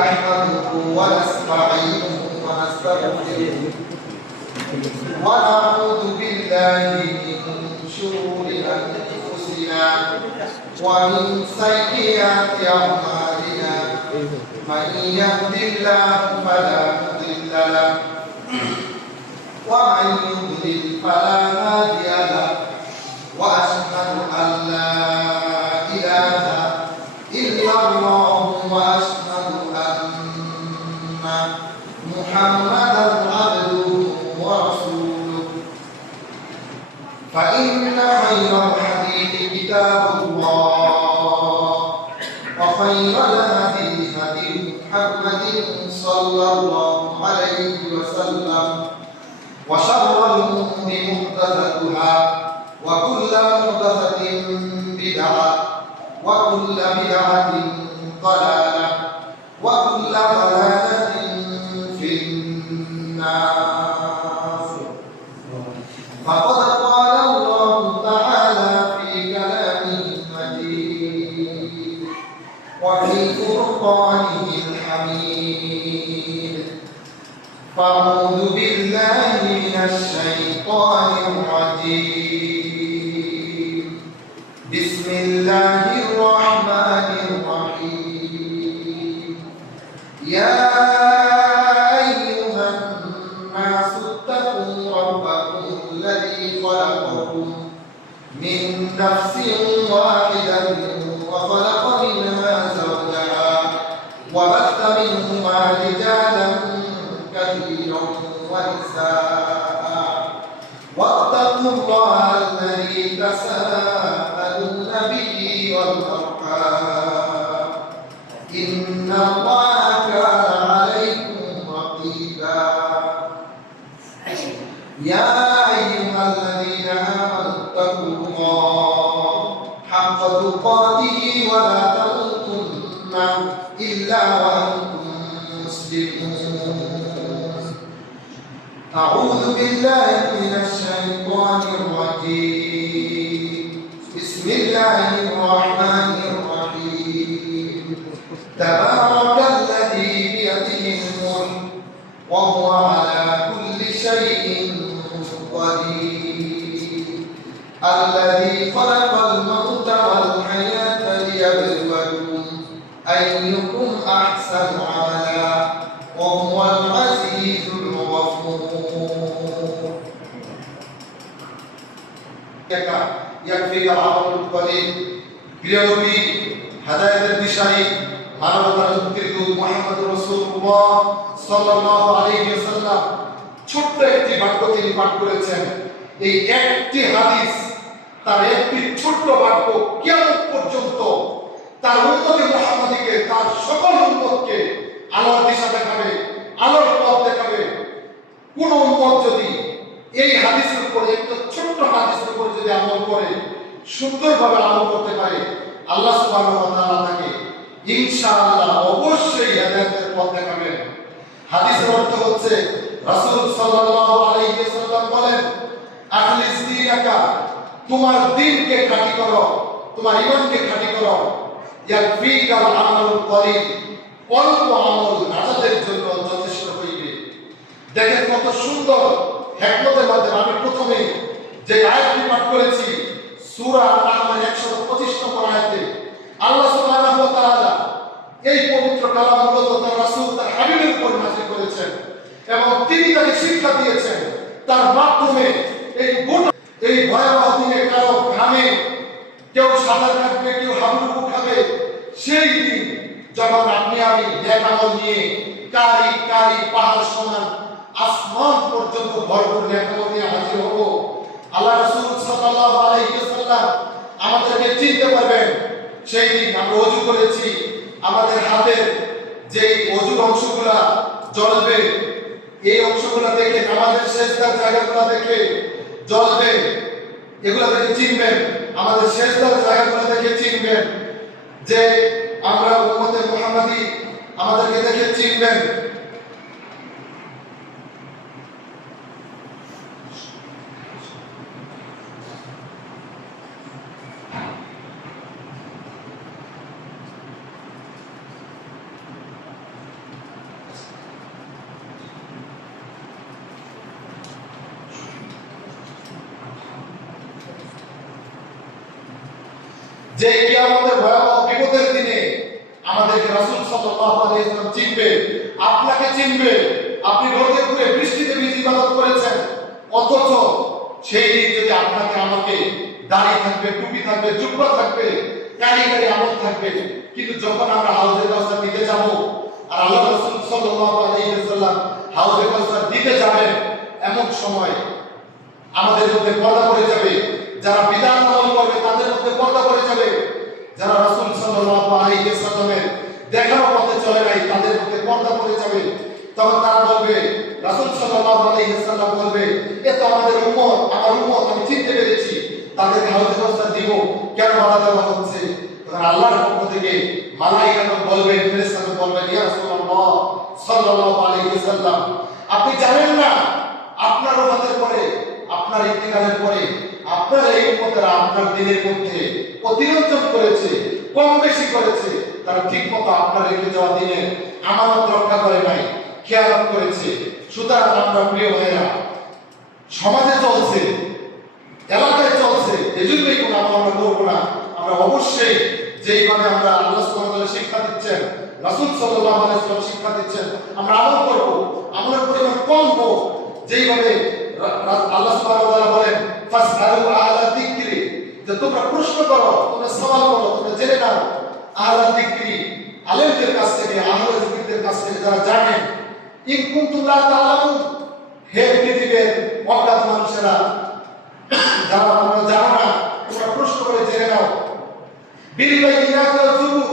نحمده ونستعينه ونستغفره ونعوذ بالله من شرور أنفسنا ومن سيئات أعمالنا من يهد الله فلا مضل له ومن يضلل فلا هادي له وأشهد أن لا إله إلا الله وأشهد أن محمدا عبده ورسوله فإن خير الحديث كتاب الله وخير الهدي هدي محمد صلى الله عليه وسلم وشر الأمور محدثاتها وكل محدثة بدعة وكل بدعة ضلالة وكل ضلالة في النار. فقد قال الله تعالى في كلامه المجيد وفي فرقانه الحميد. فأعوذ بالله من الشيطان الرجيم. بسم الله الرحمن الرحيم. يا أيها الناس اتقوا ربكم الذي خلقكم من نفس واحدة وخلق منها زوجها وبث منهما رجالا كثيرا ونساء واتقوا الله الذي تساءلون به والأرحام إن الله كان عليكم رقيبا. يا أيها الذين آمنوا اتقوا الله حق تقاته ولا تموتن إلا وأنتم مسلمون. أعوذ بالله من الشيطان الرجيم. بسم الله الرحمن الرحيم. تبارك الذي بيده الملك وهو على كل شيء قدير. الذي خلق الموت والحياة ليبلوكم أيكم أحسن عملا وهو العزيز الغفور. يكفيك العمل القليل. প্রিয় নবী হেদায়েতের দিশারি মানবতার মুক্তির দূত মুহাম্মদ রাসূলুল্লাহ সাল্লাল্লাহু আলাইহি ওয়াসাল্লাম ছোট্ট একটি বাক্য তিনি পাঠ করেছেন। এই একটি হাদিস, তার একটি ছোট্ট বাক্য কিয়ামত পর্যন্ত তার উম্মতে মুহাম্মাদীকে, তার সকল উম্মতকে আলোর দিশা দেখাবে, আলোর পথ দেখাবে। কোন উম্মত যদি এই হাদিসের উপর, একটা ছোট্ট হাদিসের উপর যদি আমল করে, সুন্দরভাবে আমল করতে পারে, আল্লাহ সুবহানাহু ওয়া তাআলা তাকে ইনশাআল্লাহ অবশ্যই হেদায়েতের পথ দেখাবেন। হাদিসের অর্থ হচ্ছে, রাসূল সাল্লাল্লাহু আলাইহি ওয়াসাল্লাম বলেন, আখলিস দীনাকা, তোমার দ্বীনকে খাঁটি করো, তোমার ঈমানকে খাঁটি করো। ইয়াকফিকাল আমালুল কলিল, অল্প আমল নাজাতের জন্য যথেষ্ট হইবে। দেখেন কত সুন্দর হিকমতের মাধ্যমে। আমি প্রথমে যে আয়াতটি পাঠ করেছি সূরা আল-আহজাব 125 নম্বর আয়াতে আল্লাহ সুবহানাহু ওয়া তাআলা এই পবিত্র কালাম মূলত তার রাসূল, তার হাবিবের উপর নাযিল করেছেন এবং তিনি তাকে শিক্ষা দিয়েছেন। তার মাধ্যমে এই ভয়াবহ দিনে কারো ঘামে কেউ সাঁতার কাটবে, কেউ হাবুডুবু খাবে। সেই দিন যখন আপনি আমি নেক আমল নিয়ে কারি কারি পাহাড় সমান আসমান পর্যন্ত ভরপুর নেক আমল নিয়ে হাজির হব, আল্লাহ রাসূল সাল্লাল্লাহু আলাইহি ওয়াসাল্লাম আমাদেরকে চিনতে পারবেন। সেই দিন আমরা ওযু করেছি, আমাদের হাতের যে ওযুর অংশগুলা জ্বলবে, এই অংশগুলা দেখে, আমাদের সেজদার জায়গাগুলা দেখে জ্বলবে, এগুলা দেখে চিনবেন। আমাদের সেজদার জায়গাগুলা দেখে চিনবেন যে আমরা উম্মতে মুহাম্মাদী, আমাদেরকে দেখে চিনবেন। যে কিয়ামতের ভয়াবহ বিপদের দিনে আমাদেরকে রাসূল সাল্লাল্লাহু আলাইহি ওয়াসাল্লাম চিনবে, আপনাকে চিনবে। আপনি রোদে পুড়ে বৃষ্টিতে ভিজে ইবাদত করেছেন, অথচ সেই দিন যদি আপনাকে আমাকে দাড়ি থাকবে, টুপি থাকবে, জুব্বা থাকবে, কারি কারি আমল থাকবে, কিন্তু যখন আমরা হাউজে কাউসার দিতে যাব আর আল্লাহ রাসূল সাল্লাল্লাহু আলাইহি ওয়াসাল্লাম হাউজে কাউসার দিতে যাবেন, এমন সময় আমাদের মধ্যে পর্দা পড়ে যাবে। যারা বিধান পালন করবে তাদের মধ্যে পর্দা পড়ে যাবে। যারা রাসূল সাল্লাল্লাহু আলাইহি ওয়াসাল্লামের দেখানো পথে চলে নাই তাদের মধ্যে পর্দা পড়ে যাবে। তখন তারা বলবে, রাসূল সাল্লাল্লাহু আলাইহি ওয়াসাল্লাম বলবে, এ তো আমাদের উম্মত, আমার উম্মত, আমি চিনতে পেরেছি, তাদের হাউজে কাউসার দিব, কেন বাধা দেওয়া হচ্ছে? তখন আল্লাহর পক্ষ থেকে মালায়েকাগণ বলবে, ফেরেশতাগণ বলবে, ইয়া রাসূলুল্লাহ সাল্লাল্লাহু আলাইহি ওয়াসাল্লাম, আপনি জানেন না আপনার ওফাতের পরে, আপনার ইন্তেকালের পরে আপনার এই উম্মতেরা আপনার দিনের মধ্যে অতিরঞ্জন করেছে, কম বেশি করেছে, তারা ঠিকমতো আপনার রেখে যাওয়া দিনের আমানত রক্ষা করে নাই, খেয়ালত করেছে। সুতরাং আমরা প্রিয় ভাইরা, সমাজে চলছে, এলাকায় চলছে, এজন্যই কোনো আমল আমরা করবো না। আমরা অবশ্যই যেইভাবে আমরা আল্লাহ সুবহানাহু ওয়া তাআলা শিক্ষা দিচ্ছেন, রাসূল সাল্লাল্লাহু আলাইহি ওয়াসাল্লাম শিক্ষা দিচ্ছেন, আমরা আমল করব। আমলের পরিমাণ কম হোক, যেইভাবে আল্লাহ সুবহানাহু ওয়া তাআলা বলেন, ফাসআলু আহলা যিকরি, যে তোমরা প্রশ্ন করো, তোমরা সওয়াল করো, তোমরা জেনে নাও। আহলা যিকরি, আলেমদের কাছ থেকে, আহলে যিকরদের কাছ থেকে, যারা জানেন। ইন কুনতুম লা তাআলামুন, হে পৃথিবীর অজ্ঞাত মানুষেরা, যারা তোমরা জানো না, তোমরা প্রশ্ন করে জেনে নাও। বিল বাইয়িনাতি ওয়াল যুবুর,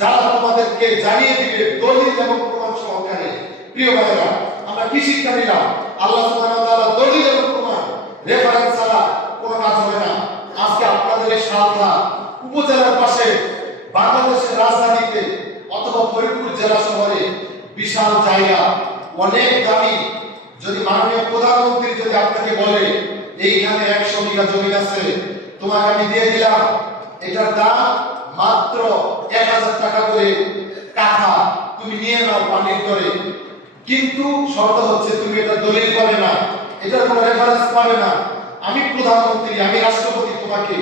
যারা তোমাদেরকে জানিয়ে দিবে দলিল এবং প্রমাণ সহকারে। প্রিয় ভাইরা, আমরা কি শিক্ষা নিলাম? আল্লাহ সুবহানাহু ওয়া তাআলা দলিল এবং প্রমাণ, রেফারেন্স ছাড়া কোনো কাজ হবে না। আজকে আপনাদের এই সালথা উপজেলার পাশে বাংলাদেশের রাজধানীতে অথবা ফরিদপুর জেলা শহরে বিশাল জায়গা, অনেক দামি। যদি মাননীয় প্রধানমন্ত্রী যদি আপনাকে বলে, এইখানে 100 বিঘা জমি আছে, তোমাকে আমি দিয়ে দিলাম, এটার দাম মাত্র 1000 টাকা করে কাঠা, তুমি নিয়ে নাও পানির দরে, কিন্তু শর্ত হচ্ছে তুমি এটা দলিল পাবে না, এটার কোনো রেফারেন্স পাবে না। আমি প্রধানমন্ত্রী, আমি রাষ্ট্রপতি তোমাকে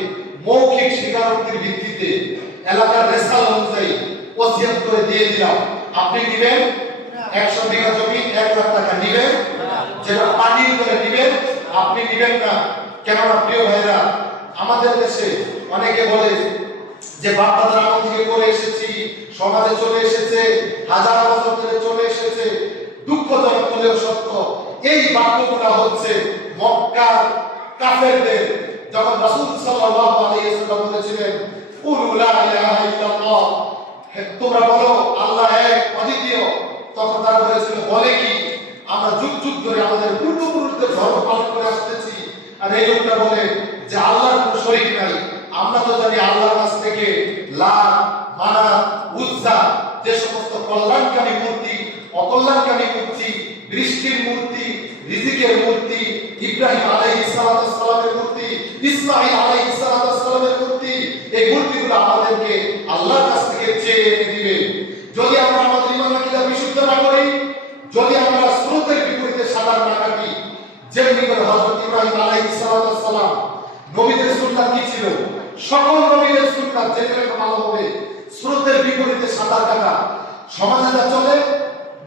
মৌখিক স্বীকারোক্তির ভিত্তিতে এলাকার রেসাল অনুযায়ী ওসিয়ত করে দিয়ে দিলাম, আপনি নেবেন 100 বিঘা জমি 1 লাখ টাকা নেবেন, যেটা পানির দরে নেবেন, আপনি নেবেন না। কেননা প্রিয় ভাইরা, আমাদের দেশে অনেকে বলে যে বাপ-দাদার আমল থেকে করে এসেছি, সমাজে চলে এসেছে, হাজার বছর ধরে চলে এসেছে। দুঃখজনক হলেও সত্য, এই বাক্যগুলো হচ্ছে মক্কার কাফেরদের, যখন রাসূল সাল্লাল্লাহু আলাইহি ওয়াসাল্লাম বলেছিলেন, কুলু লা ইলাহা ইল্লাল্লাহ, তোমরা বলো আল্লাহ এক অদ্বিতীয়, তখন তারা বলেছিল, বলে কি, আমরা যুগ যুগ ধরে আমাদের পূর্বপুরুষদের ধর্ম পালন করে আসতেছি, আর এই লোকটা বলে যে আল্লাহর কোনো শরীক নাই। আমরা তো জানি আল্লাহর কাছ থেকে লাত, মানাত, উজ্জা, যে সমস্ত কল্যাণকামী মূর্তি, অকল্যাণকামী মূর্তি, বৃষ্টির মূর্তি, রিজিকের মূর্তি, ইব্রাহিম আলাইহিস সালামের মূর্তি, ইসমাঈল আলাইহিস সালামের মূর্তি, এই মূর্তিগুলো আমাদেরকে আল্লাহর কাছ থেকে চেয়ে এনে দিবে। যদি আমরা আমাদের ঈমান আকীদা বিশুদ্ধ না করি, যদি আমরা স্রোতের বিপরীতে সাঁতার না কাটি, যেমনি করে হযরত ইব্রাহিম আলাইহিস সালাম, নবীদের সুন্নাত কি ছিল? সকল নবীদের সুন্নাত যেটা ভালো হবে স্রোতের বিপরীতে সাঁতার কাটা। সমাজে যা চলে,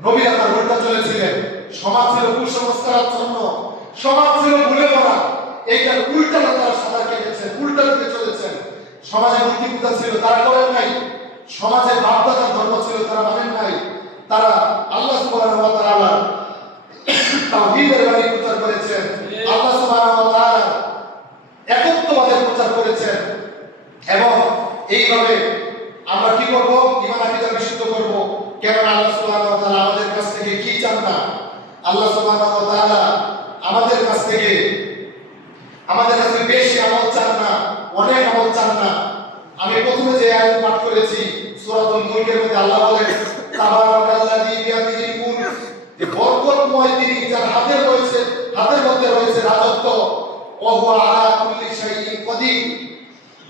নবীরা তার উল্টা চলেছিলেন। সমাজ ছিল কুসংস্কারাচ্ছন্ন, সমাজ ছিল ভুলে পড়া, এইটার উল্টা তারা সাঁতার কেটেছেন, উল্টা দিকে চলেছেন। সমাজে মূর্তি পূজা ছিল, তারা করেন নাই। সমাজে বাপ-দাদার ধর্ম ছিল, তারা মানেন নাই। তারা আল্লাহ সুবহানাহু ওয়া তাআলা তাওহীদের বাণী প্রচার করেছেন, আল্লাহ সুবহানাহু ওয়া তাআলা একত্ববাদের প্রচার করেছেন। এবং এইভাবে আমরা কি করব? ঈমান আকীদা বিশুদ্ধ করব। কেননা আল্লাহ সুবহানাহু ওয়া তাআলা আমাদের কাছ থেকে কি চান না? আল্লাহ সুবহানাহু ওয়া তাআলা আমাদের কাছ থেকে বেশি আমল চান না, অনেক আমল চান না। আমি প্রথমে যে আয়াত পাঠ করেছি সূরাতুল মুলকের মধ্যে আল্লাহ বলেন, তাবারাকাল্লাযী বিয়াদিহিল মুলক, যে বরকতময় তিনি, যার হাতের মধ্যে রয়েছে রাজত্ব, ওয়া হুয়া আলা কুল্লি শাইইন কদির,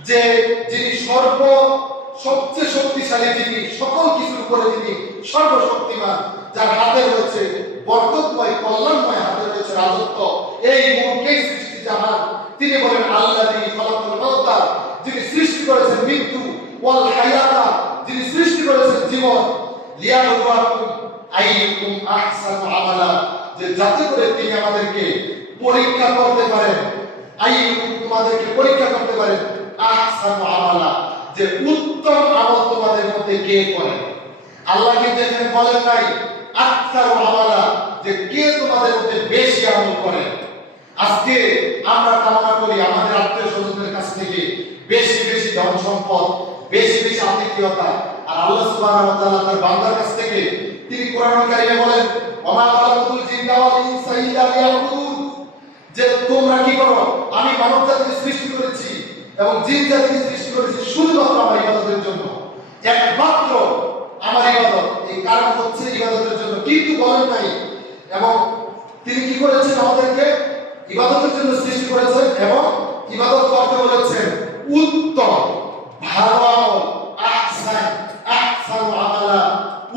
যে যিনি সবচেয়ে শক্তিশালী, যিনি সকল কিছুর উপরে যিনি সর্বশক্তিমান, যার হাতে রয়েছে বরকতময় কল্যাণময়, হাতে রয়েছে রাজত্ব, এই মুলকের সৃষ্টি জাহান। তিনি বলেন আল্লাযী খালাকাল মাউতা, যিনি সৃষ্টি করেছেন মৃত্যু, ওয়াল হায়াতা যিনি সৃষ্টি করেছেন জীবন, লিয়াবলুয়াকুম আইয়ুকুম আহসানু আমালা যে যাতে করে তিনি আমাদেরকে পরীক্ষা করতে পারেন, আইয়ুকুম তোমাদেরকে পরীক্ষা করতে পারেন, আহসানু আমালা যে উত্তম আমল তোমাদের মধ্যে কে করে। আল্লাহ কিন্তু এখানে বলেন নাই আকসারু আমালা যে কে তোমাদের মধ্যে বেশি আমল করে। আজকে আমরা কামনা করি আমাদের আত্মীয় স্বজনদের কাছ থেকে বেশি বেশি ধন সম্পদ, বেশি বেশি আতিথেয়তা, আর আল্লাহ সুবহানাহু ওয়া তাআলা তার বান্দার কাছ থেকে তিনি কোরআনুল কারীমে বলেন ওমা খালাকুল জিন্না ওয়াল ইনসা ইল্লা লিয়াবুদুন যে তোমরা কি করো, আমি মানব জাতিকে সৃষ্টি করেছি এবং জিন জাতিকে সৃষ্টি করেছি শুধুমাত্র আমার ইবাদতের জন্য, একমাত্র আমার ইবাদত, এই কারণ হচ্ছে ইবাদতের জন্য। কিন্তু বলেন নাই এবং তিনি কি করেছেন, আমাদেরকে ইবাদতের জন্য সৃষ্টি করেছেন এবং ইবাদত করতে বলেছেন উত্তম ভালো আমল, আহসান আহসানু আমালা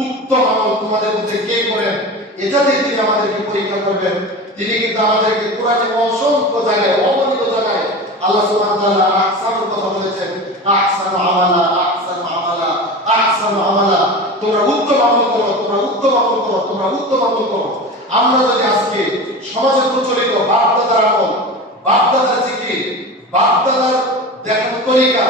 উত্তম আমল তোমাদের মধ্যে কে করেন, এটা দিয়ে তিনি আমাদেরকে পরীক্ষা করবেন। তিনি কিন্তু আমাদেরকে কোরআনে অসংখ্য জায়গায়, অগণিত জায়গায় আল্লাহ সুবহানাহু ওয়া তাআলা আহসানের কথা বলেছেন, আহসানু আমালা আহসানু আমালা আহসানু আমালা তোমরা উত্তম আমল করো, তোমরা উত্তম আমল করো, তোমরা উত্তম আমল করো। আমরা যদি আজকে সমাজে প্রচলিত বাপ-দাদার আমল, বাপ-দাদার জিকির, বাপ-দাদার দেখানো তরিকা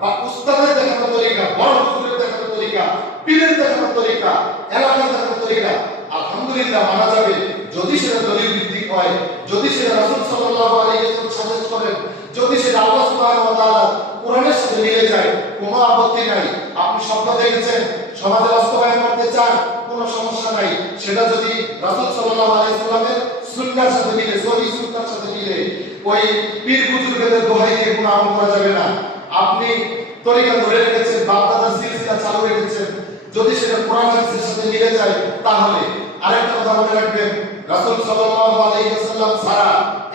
বা উস্তাদের দেখানো তরিকা, বড় হুজুরের দেখানো তরিকা, পীরের দেখানো তরিকা, এলাকার দেখানো তরিকা আলহামদুলিল্লাহ মানা যাবে যদি সেটা দলিল ভিত্তিক হয়, যদি সেটা রাসূল সাল্লাল্লাহু আলাইহি ওয়াসাল্লাম সাজেস্ট করেন, যদি সেটা আল্লাহ সুবহানাহু ওয়া তাআলা কোরআনের সাথে মিলে যায়, কোনো আপত্তি নাই। আপনি স্বপ্ন দেখেছেন, সমাজে বাস্তবায়ন করতে চান, কোনো সমস্যা নাই। সেটা যদি রাসূল সাল্লাল্লাহু আলাইহি ওয়াসাল্লামের সুন্নাহর সাথে মিলে, সহিহ সুন্নাহর সাথে মিলে, ওই পীর বুজুর্গদের দোহাই দিয়ে কোনো আমল করা যাবে না। আপনি তরিকা ধরে রেখেছেন, বাপ-দাদার সিলসিলা চালু রেখেছেন, যদি সেটা কোরআন হাদিসের সাথে মিলে যায় তাহলে। আরেকটা কথা মনে রাখবেন, রাসূল সাল্লাল্লাহু আলাইহি ওয়াসাল্লাম ছাড়া,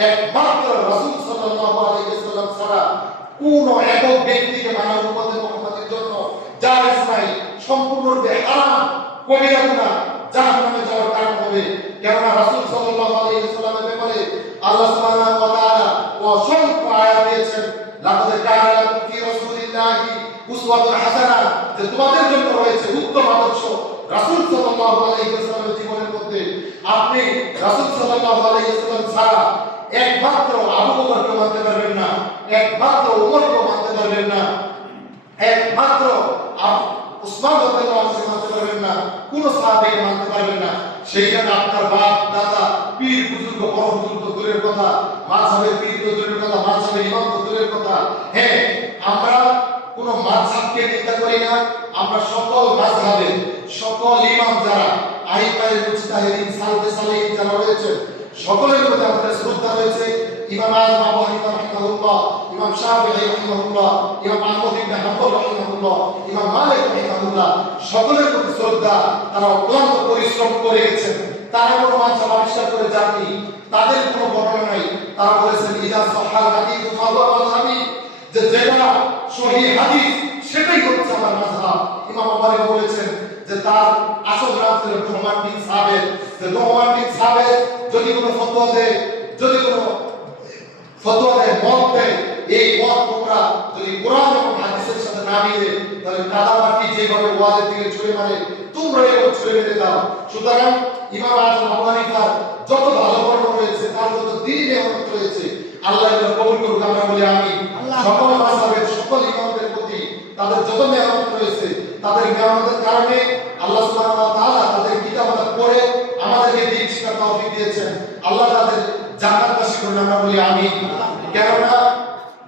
একমাত্র রাসূল সাল্লাল্লাহু আলাইহি ওয়াসাল্লাম ছাড়া কোন একক ব্যক্তিকে মানব উম্মতের মুহাম্মাদের জন্য জায়েজ নাই, সম্পূর্ণরূপে হারাম, কবিরা গুনাহ, জাহান্নামে যাওয়ার কারণ হবে। কেননা রাসূল সাল্লাল্লাহু আলাইহি ওয়াসাল্লামের ব্যাপারে আল্লাহ সুবহানাহু ওয়া তাআলা অসংখ্য আয়াত দিয়েছেন, লাকাদ কানা লাকুম ফি রাসূলিল্লাহি উসওয়াতুন হাসানাহ যে তোমাদের জন্য রয়েছে উত্তম আদর্শ রাসূল সাল্লাল্লাহু আলাইহি ওয়াসাল্লামের জীবনের মধ্যে। আপনি রাসূল সাল্লাল্লাহু আলাইহি ওয়াসাল্লাম ছাড়া একমাত্র আবু বকরকে মানতে পারবেন না, একমাত্র ওমরকে মানতে পারবেন না, একমাত্র উসমান রাদিয়াল্লাহু আনহু মানতে পারবেন না, কোন সাহাবীকে মানতে পারবেন না। সেইখানে আপনার বাপ দাদা পীর বুজুর্গ বড় বুজুর্গ দূরের কথা, মাযহাবের পীর তো দূরের কথা, মাযহাবের ইমাম তো দূরের কথা। হ্যাঁ, আমরা কোন মাযহাবকে নিন্দা করি না, আমরা সকল মাযহাবের সকল ইমাম যারা আইমায়ে মুজতাহিদিন সালফে সালেহিন যারা রয়েছে সকলের মধ্যে আমাদের শ্রদ্ধা রয়েছে। ইমাম আযম আবু হানিফা রাহিমাহুল্লাহ, ইমাম শাফিঈ রাহিমাহুল্লাহ, ইমাম আহমদ ইবনে হাম্বল রাহিমাহুল্লাহ, ইমাম মালিক রাহিমাহুল্লাহ, সকলের প্রতি শ্রদ্ধা। তারা অক্লান্ত পরিশ্রম করে গেছেন, তারা কোনো মাযহাব আবিষ্কার করে যাননি, তাদের কোনো বর্ণনা নাই। তারা বলেছেন ইযা সাহাল হাদিস ফাহুয়া মাযহাবি যে যেটা সহিহ হাদিস সেটাই হচ্ছে আমার মাযহাব। ইমাম বুখারী বলেছেন যে তার আসল নাম ছিল নোমান বিন সাবেত, যে নোমান বিন সাবেত যদি কোনো ফতোয়া দেয়, যদি কোনো ফতোয়া দেয়, মত দেয়, এই মত তোমরা যদি কোরআন এবং হাদিসের সাথে না মিলে তাহলে কাদামাটি যেভাবে ওয়ালের দিকে ছুঁড়ে মারে তোমরা এভাবে ছুঁড়ে মেরে দাও। সুতরাং ইমাম আযম আবু হানিফার যত ভালো কর্ম রয়েছে, তার যত দ্বীনি নেয়ামত রয়েছে, আল্লাহ এগুলো কবুল করুক। আমরা বলি আমিন। সকল মাযহাবের সকল ইমামদের প্রতি তাদের যত নেয়ামত রয়েছে, তাদের নেয়ামতের কারণে আল্লাহ সুবহানাহু ওয়া তাআলা তাদের কিতাব পড়ে আমাদেরকে দ্বীন শিক্ষার তৌফিক দিয়েছেন। আল্লাহ তাদের জান্নাতবাসী করুন। আমরা বলি আমিন। কেননা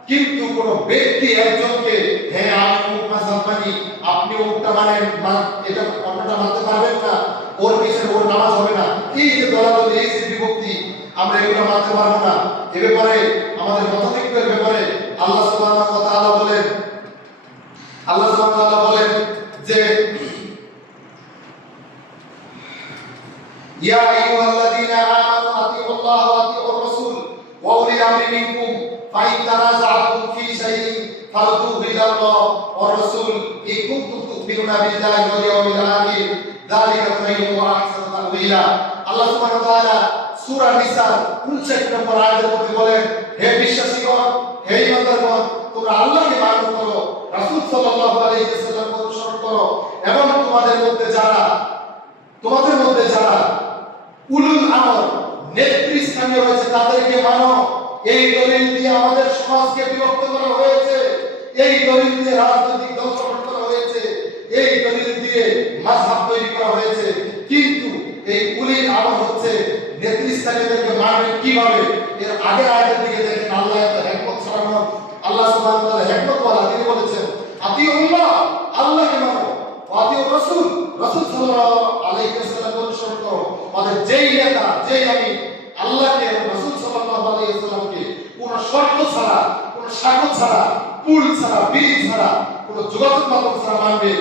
কিন্তু কোন ব্যক্তি একজনকে হ্যাঁ আমি অমুক মাযহাব মানি, আপনি অমুকটা মানেন, এটা অন্যটা মানতে পারবেন না, ওর পিছনে ওর নামাজ হবে না, এই যে দলাদলি, এই যে বিভক্তি, আমরা এগুলো মানতে পারবো না। এ ব্যাপারে আমাদের মতানৈক্যের ব্যাপারে আল্লাহ সুবহানাহু ওয়া তাআলা বলেন, আল্লাহ সুবহানাহু ওয়া তাআলা বলেন যে ইয়া আইয়ুহাল্লাযীনা আমানু আতিউল্লাহ ওয়া আতিউর রাসূল ওয়া উলিল আমরি মিনকুম ফাইন তানাযাআতুম ফি শাইইন ফারদুহু ইলাল্লাহ ওয়া রাসূল ইন কুনতুম তু'মিনুনা বিল্লাহি ওয়াল ইয়াউমিল আখির যালিকা খায়রুন ওয়া আহসানু তা'ওয়িলা। আল্লাহ সুবহানাহু ওয়া তাআলা সূরা নিসার 59 নম্বর আয়াতের মধ্যে বলেন, হে বিশ্বাসীগণ, হে ঈমানদারগণ, তোমরা আল্লাহকে মান্য করো, রাসূল সাল্লাল্লাহু আলাইহি ওয়াসাল্লামকে অনুসরণ করো, এবং তোমাদের মধ্যে যারা উলুল আমর নেতৃস্থানীয় রয়েছে তাদেরকে মানো। এই দলিল দিয়ে আমাদের সমাজকে বিভক্ত করা হয়েছে, এই দলিল দিয়ে রাজনৈতিক দল গঠন করা হয়েছে, এই দলিল দিয়ে মাযহাব তৈরি করা হয়েছে। কিন্তু এই উলিল আমর হচ্ছে নেতৃস্থানীয়দেরকে মানবেন কিভাবে? এর আগের আয়াতের দিকে দেখেন, আল্লাহ এত হিকমত ছড়ানো, আল্লাহ সুবহানাহু ওয়া তাআলা হিকমতওয়ালা, তিনি বলেছেন আতিউল্লাহ, আল্লাহকে মানো, আতিউর রাসূল, রাসূল সাল্লাল্লাহু আলাইহি ওয়াসাল্লামকে অনুসরণ করো। মানে যেই নেতা, যেই আমি আল্লাহকে এবং রাসূল সাল্লাল্লাহু আলাইহি ওয়াসাল্লামকে কোনো শর্ত ছাড়া, কোনো স্বাগত ছাড়া, পুল ছাড়া, বিল ছাড়া, কোনো যোগাযোগ মাধ্যম ছাড়া মানবে,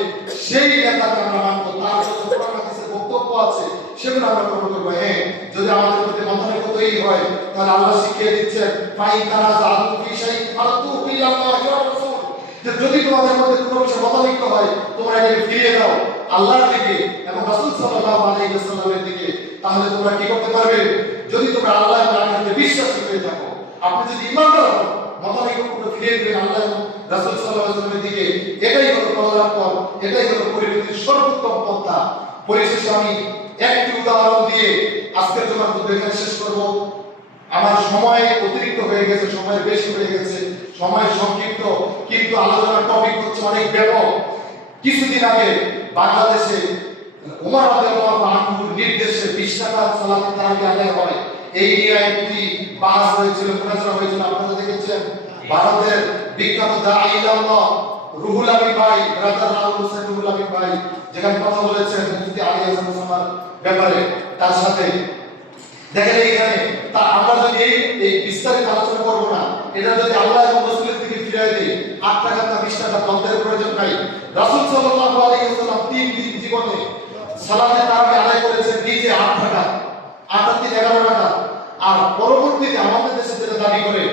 সেই নেতাকে আমরা মানবো। তার যত কোরআন হাদিসের বক্তব্য আছে সেগুলো আমরা গ্রহণ করবো। হ্যাঁ, যদি আমাদের মধ্যে মতানৈক্য তৈরি হয়, তাহলে আল্লাহ শিখিয়ে দিচ্ছেন ফাইন তানাযাআতুম ফী শাইইন ফারুদ্দূহু ইলাল্লাহি ওয়া রাসূল, যে যদি তোমাদের মধ্যে কোনো বিষয়ে মতানৈক্য হয়, তোমরা এটাকে ফিরিয়ে দাও আল্লাহর দিকে এবং রাসূল সাল্লাল্লাহু আলাইহি ওয়াসাল্লামের দিকে। তাহলে তোমরা কি করতে পারবে? যদি তোমরা আল্লাহ এবং আখিরাতে বিশ্বাসী হয়ে থাকো, আপনি যদি ঈমানদার হন, মতানৈক্যগুলো ফিরিয়ে দিবেন আল্লাহ এবং রাসূল সাল্লাল্লাহু আলাইহি ওয়াসাল্লামের দিকে। এটাই হলো কল্যাণের পথ, এটাই হলো পরিণতির সর্বোত্তম পন্থা। পরিশেষে আমি একটি উদাহরণ দিয়ে আজকের জন্য এখানে শেষ করব। আমার সময় অতিরিক্ত হয়ে গেছে, সময় বেশি হয়ে গেছে, সময় সংক্ষিপ্ত, কিন্তু আলোচনার টপিক হচ্ছে অনেক ব্যাপক। কিছুদিন আগে বাংলাদেশে ওমর রাদিয়াল্লাহু আনহুর নির্দেশে 20 টাকা সালাত তারাবি আদায় হয়, এই নিয়ে একটি বাস হয়েছিল, মুনাজারা হয়েছিল, আপনারা দেখেছেন। ভারতের বিখ্যাত দাঈ আল্লাহ রুহুল আমিন ভাই, ব্রাদার রাহুল হোসেন রুহুল আমিন ভাই, যেখানে কথা বলেছেন মুফতি আলী হাসান মুসাম্মার ব্যাপারে, তার সাথে দেখেন এইখানে তা আমরা যদি এই বিস্তারিত আলোচনা করবো না, এটা যদি আল্লাহ এবং রাসূলের দিকে ফিরিয়ে দিই, 8 টাকা না 20 টাকা বন্ধের প্রয়োজন নাই। রাসূল সাল্লাল্লাহু আলাইহি ওয়াসাল্লাম 3 দিন জীবনে সালাতে তারাবি আদায় করেছেন নিজে 8 টাকা, 8 আর 3 11 টাকা। আর পরবর্তীতে আমাদের দেশে যেটা দাবি করে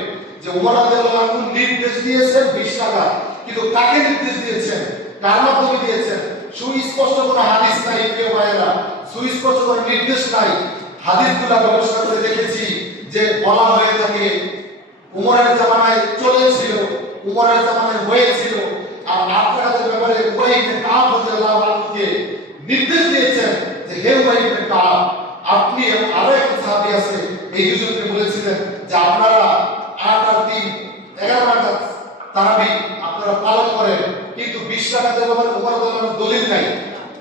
যে ওমর রাদিয়াল্লাহু আনহু নির্দেশ দিয়েছেন 20 টাকা, কিন্তু কাকে নির্দেশ দিয়েছেন, কার মাধ্যমে দিয়েছেন, সুস্পষ্ট কোনো হাদিস নাই। প্রিয় ভাইয়েরা, সুস্পষ্ট কোনো নির্দেশ নাই। হাদিসগুলো গবেষণা করে দেখেছি যে বলা হয়ে থাকে উমরের জামানায় চলেছিল, উমরের জামানায় হয়েছিল। আর আপনাদের ব্যাপারে উবাই ইবনে কাব রাদিয়াল্লাহু আনহুকে নির্দেশ দিয়েছেন যে হে উবাই ইবনে কাব, আপনি আরো এক সাহাবী আছে, এই দুজনকে বলেছিলেন যে আপনারা 8 আর 3 11 টাকা তারাবি আপনারা পালন করেন, কিন্তু 20 টাকা দেওয়ার উমর রাদিয়াল্লাহু আনহু দলিল নাই।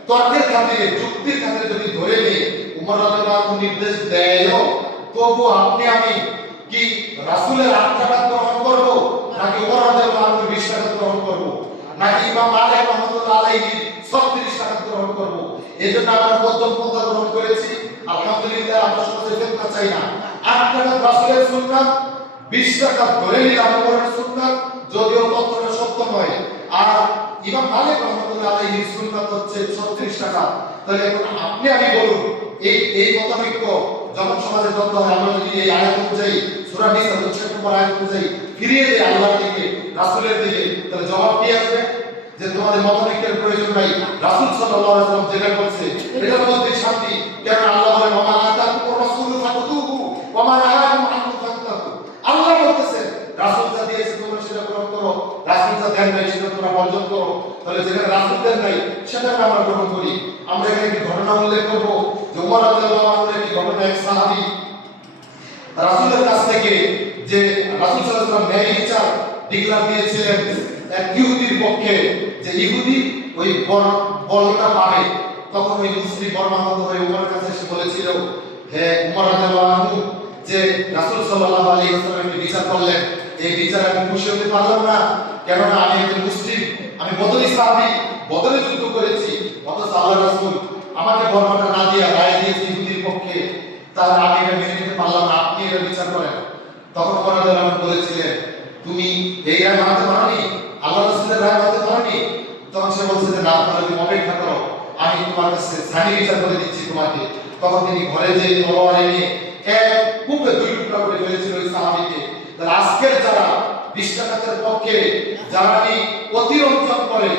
তর্কের খাতিরে, যুক্তির খাতিরে যদি ধরে নেই উমর রাদিয়াল্লাহু আনহু নির্দেশ দেয়ও, তবু আপনি আমি কি রাসূলের 8 টাকা গ্রহণ করব, নাকি উমর রাদিয়াল্লাহু আনহু 20 টাকা গ্রহণ করব, নাকি ইমাম মালিক রাহমাতুল্লাহ আলাইহি 36 টাকা গ্রহণ করব? এজন্য আমরা মধ্যম পন্থা গ্রহণ করেছি। আলহামদুলিল্লাহ, আমরা সমাজে ফেতনা চাই না। 8 টাকা রাসূলের সুন্নাত, 20 টাকা ধরে নিলাম উমরের সুন্নাত, যদিও তথ্যটা সত্য নয়। আর ইমাম মালিক রাহমাতুল্লাহ আলাইহি সুন্নাত হচ্ছে 36 টাকা। তাহলে এখন আপনি আমি বলুন, এই মতানৈক্য যখন সমাজে তথ্য হয়, আমরা যদি এই আয়াত অনুযায়ী সূরা নিসা 6 নম্বর আয়াত অনুযায়ী ফিরিয়ে দেই আল্লাহর দিকে, রাসূলের দিকে, তাহলে জবাব কি আসবে? যে তোমাদের মতানৈক্যের প্রয়োজন নাই। রাসূল সাল্লাল্লাহু আলাইহি ওয়াসাল্লাম যেটা বলছে এটার মধ্যে শান্তি। কেন আল্লাহ বলেন ওয়া মা আতাকুমুর রাসূলু ফাখুযুহু ওয়া মা নাহাকুম আনহু ফান্তাহু। আল্লাহ বলতেছেন রাসূল যা দিয়েছে তোমরা সেটা গ্রহণ করো, রাসূল যা দেন নাই সেটা তোমরা বর্জন করো। তাহলে যেখানে রাসূল দেন নাই সেটা আমরা গ্রহণ করি। আমরা এখানে একটি ঘটনা উল্লেখ করব যে ওমর রাদিয়াল্লাহু আনহু একটি ঘটনা, এক সাহাবী রাসূলের কাছ থেকে যে রাসূল সাল্লাল্লাহু আলাইহি ওয়াসাল্লাম ন্যায় বিচার ডিক্লার দিয়েছিলেন এক ইহুদির পক্ষে, যে ইহুদি ওই বলটা পাবে, তখন ওই মুসলিম বর্মাহত হয়ে উমরের কাছে এসে বলেছিল, হে উমর রাদিয়াল্লাহু আনহু, যে রাসূল সাল্লাল্লাহু আলাইহি ওয়াসাল্লাম একটি বিচার করলেন, এই বিচার আমি খুশি হতে পারলাম না, কেননা আমি একজন মুসলিম, আমি বদরি সাহাবী, বদরে যুদ্ধ করেছি, অথচ আল্লাহর রাসূল আমাকে বর্মাটা না দিয়ে রায় দিয়েছে ইহুদির পক্ষে, তার আমি এটা মেনে নিতে পারলাম না, আপনি এটা বিচার করেন। তখন উমর রাদিয়াল্লাহু আনহু বলেছিলেন, তুমি এই রায় মানতে পারোনি, আল্লাহ রাসূলের রায় মানতে পারোনি? তখন সে বলছে যে না, তাহলে তুমি অপেক্ষা করো, আমি তোমার কাছে সানি বিচার করে দিচ্ছি তোমাকে। তখন তিনি ঘরে যে তলোয়ার এনে এক কূপে 2 টুকরা করে ফেলেছিল ওই সাহাবীকে। তাহলে আজকের যারা 20 টাকার পক্ষে যারা অতিরঞ্জন করে,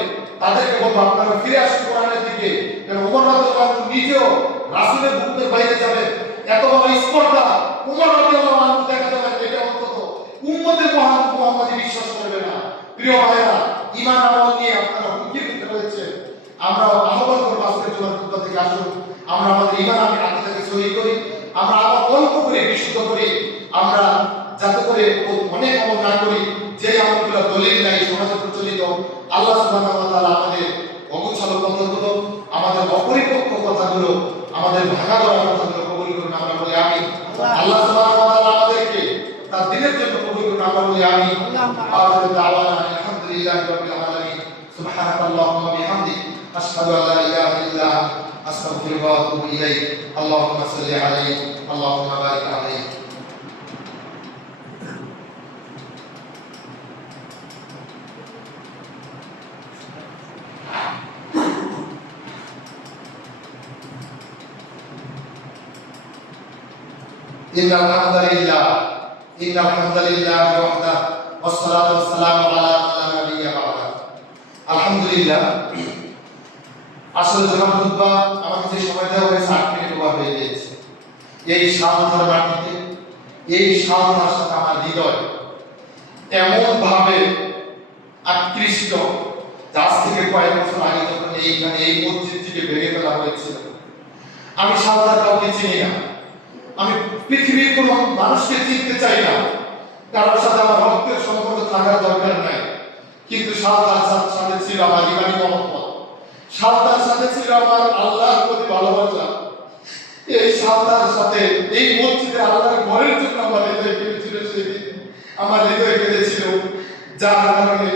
তাদেরকে বলবো আপনারা ফিরে আসুন কোরআনের দিকে। কারণ ওমর রাদিয়াল্লাহু আনহু নিজেও রাসূলের হুকুমের বাইরে যাবেন, এত বড় স্পর্ধা ওমর রাদিয়াল্লাহু আনহু দেখা যাবে, এটা অন্তত উম্মতে মুহাম্মাদি বিশ্বাস করবে না। প্রিয় ভাইরা, ঈমান আমল নিয়ে আপনারা হুমকি দিতে রয়েছে। আমরা আহ্বান করব আজকের জুমার খুতবা থেকে আসুন আমরা আমাদের ঈমান আকীদাকে সহিহ করি, আমরা আবার অল্প করে বিশুদ্ধ করি, আমরা যাতে করে অনেক আমল না করি যে আমলগুলো দলিল নাই, সমাজে প্রচলিত। আল্লাহ সুবহানাহু ওয়া তাআলা আমাদের অগোছালো কথাগুলো, আমাদের অপরিপক্ক কথাগুলো, আমাদের ভাঙা দেওয়া কথাগুলো কবুল করুন, আমরা বলি আমিন। আল্লাহ সুবহানাহু ওয়া তাআলা আমাদেরকে তার দিনের জন্য কবুল করুন, আমরা বলি আমিন। আখিরু দাওয়ানা আলহামদুলিল্লাহি রাব্বিল আলামিন। সুবহানাকাল্লাহুম্মা বিহামদিক আশহাদু আল্লা ইলাহা ইল্লা আনতা আস্তাগফিরুকা ওয়া আতুবু ইলাইক। আল্লাহুম্মা সাল্লি আলাইহি আল্লাহুম্মা বারিক আলাইহি। إن الحمد لله وحده والصلاة والسلام على من لا نبي بعده। আলহামদুলিল্লাহ, আসলে জনাব খুতবা আমাকে যে সময় দেওয়া হয়েছে 8 মিনিট ওভার হয়ে গিয়েছে। এই সাধনার মাটিতে, এই সাধনার সাথে আমার হৃদয় এমন ভাবে আকৃষ্ট, আজ থেকে কয়েক বছর আগে যখন এইখানে এই মসজিদটিকে ভেঙে ফেলা হয়েছিল, আমি সাধনার কাউকে চিনি না, আমি পৃথিবীর কোনো মানুষকে চিনতে চাই না, কারোর সাথে আমার রক্তের সম্পর্ক থাকার দরকার নাই। কিন্তু সালতার সাথে ছিল আমার ইমানি মহব্বত, সালতার সাথে ছিল আমার আল্লাহর প্রতি ভালোবাসা। এই সালতার সাথে এই মসজিদে আল্লাহর ঘরের জন্য আমার হৃদয় কেঁদেছিল, সেদিন আমার হৃদয় কেঁদেছিল, যার কারণে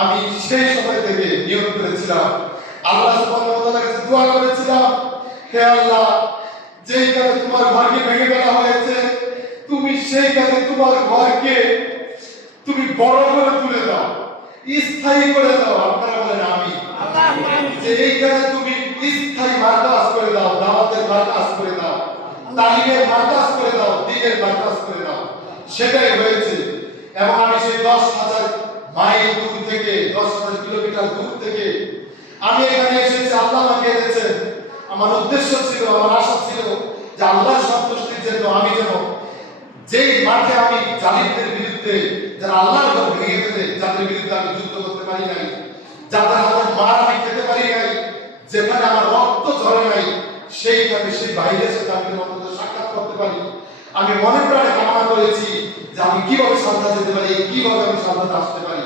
আমি সেই সময় থেকে নিয়ত করেছিলাম, আল্লাহ সুবহানাহু ওয়া তাআলার কাছে দোয়া করেছিলাম, হে আল্লাহ, যেই কাজে তোমার ঘরকে ভেঙে ফেলা হয়েছে, তুমি সেই কাজে তোমার ঘরকে তুমি বড় করে তুলে দাও, স্থায়ী করে দাও। আপনারা বলেন আমিন। যে এই কাজে তুমি স্থায়ী মারকাজ করে দাও, দাওয়াতের মারকাজ করে দাও, তালিমের মারকাজ করে দাও, দ্বীনের মারকাজ করে দাও। সেটাই হয়েছে। এবং আমি সেই 10,000 মাইল দূর থেকে, 10,000 কিলোমিটার দূর থেকে আমি এখানে এসেছি। আল্লাহ আমাকে এনেছেন। আমার উদ্দেশ্য ছিল, আমার আশা ছিল যে আল্লাহর সন্তুষ্টির জন্য আমি যেন যেই মাঠে আমি জালিমদের বিরুদ্ধে, যারা আল্লাহর ঘর ভেঙে ফেলে, যাদের বিরুদ্ধে আমি যুদ্ধ করতে পারি নাই, যাদের হাতে মার আমি খেতে পারি নাই, যেখানে আমার রক্ত ঝরে নাই, সেইখানে সেই বাইরের সাথে আমি অন্তত সাক্ষাৎ করতে পারি। আমি মনে প্রাণে কামনা করেছি যে আমি কিভাবে সামনে যেতে পারি, কিভাবে আমি সামনে আসতে পারি।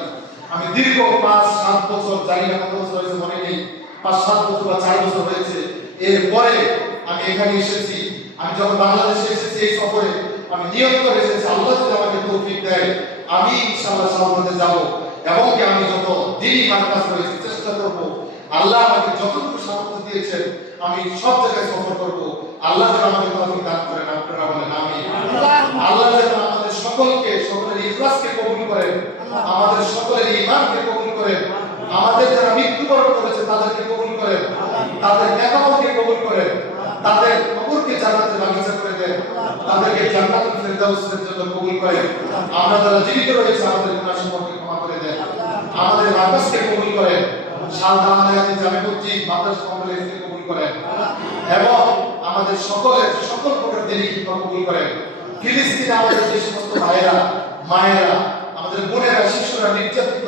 আমি দীর্ঘ 5-7 বছর, জানি না কত বছর হয়েছে মনে নেই, 5-7 বছর বা 4 বছর হয়েছে। এরপরে আমি এখানে এসেছি। আমি যখন বাংলাদেশে এসেছি এই সফরে, আমি নিয়ত করে এসেছি আল্লাহ যদি আমাকে তৌফিক দেয় আমি ইনশাআল্লাহ সামনে যাব, এবং কি আমি যত দিনই মার্কাজ করেছি চেষ্টা করব, আল্লাহ আমাকে যতটুকু সামর্থ্য দিয়েছেন আমি সব জায়গায় সফর করব। আল্লাহ যেন আমাকে তৌফিক দান করেন। আপনারা বলেন আমিন। আল্লাহ যেন আমাদের সকলকে, সকলের ইখলাসকে কবুল করেন, আমাদের সকলের ঈমানকে কবুল করেন, আমাদের যারা মৃত্যুবরণ করেছে তাদেরকে কবুল করেন, তাদের নেকামলকে কবুল করেন, তাদের কবরকে জান্নাতের বাগিচা করে দেন, তাদেরকে জান্নাতুল ফেরদাউসের জন্য কবুল করেন। আমরা যারা জীবিত রয়েছে আমাদের গুনাহ সম্পর্কে ক্ষমা করে দেন, আমাদের মাদ্রাসাকে কবুল করেন, শাহজাহান জামে মসজিদ মাদ্রাসা কমপ্লেক্সকে কবুল করেন, এবং আমাদের সকলের সকল প্রকার দিনী শিক্ষা কবুল করেন। ফিলিস্তিনে আমাদের যে সমস্ত ভাইয়েরা, মায়েরা, আমাদের বোনেরা, শিশুরা নির্যাতিত,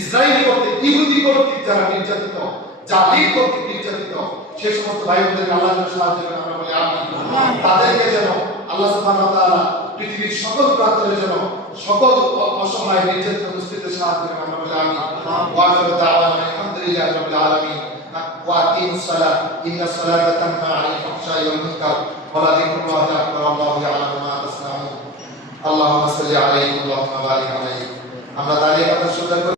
ইসরায়েলি কর্তৃক, ইহুদি কর্তৃক যারা নির্যাতিত, জালিম কর্তৃক নির্যাতিত, সেই সমস্ত ভাই বোনদেরকে আল্লাহ যেন সাহায্য করেন। আমরা বলি আমিন। তাদেরকে যেন আল্লাহ সুবহানাহু ওয়া তাআলা পৃথিবীর সকল প্রান্তরে যেন সকল অসহায় নির্যাতিত মুসলিমদের সাহায্য করেন। আমরা বলি আমিন। ওয়া আখিরু দাওয়ানা আলহামদুলিল্লাহি রাব্বিল আলামিন। ওয়া আকিমুস সালাত ইন্নাস সালাতা তানহা আনিল ফাহশাই ওয়াল মুনকার ওয়া লাযিকরুল্লাহি আকবার আল্লাহু ইয়ালামু মা তাসনাউন। আল্লাহুম্মা সাল্লি আলাইহি ওয়া বারিক আলাইহি। আমরা দাঁড়িয়ে কথা শুনতে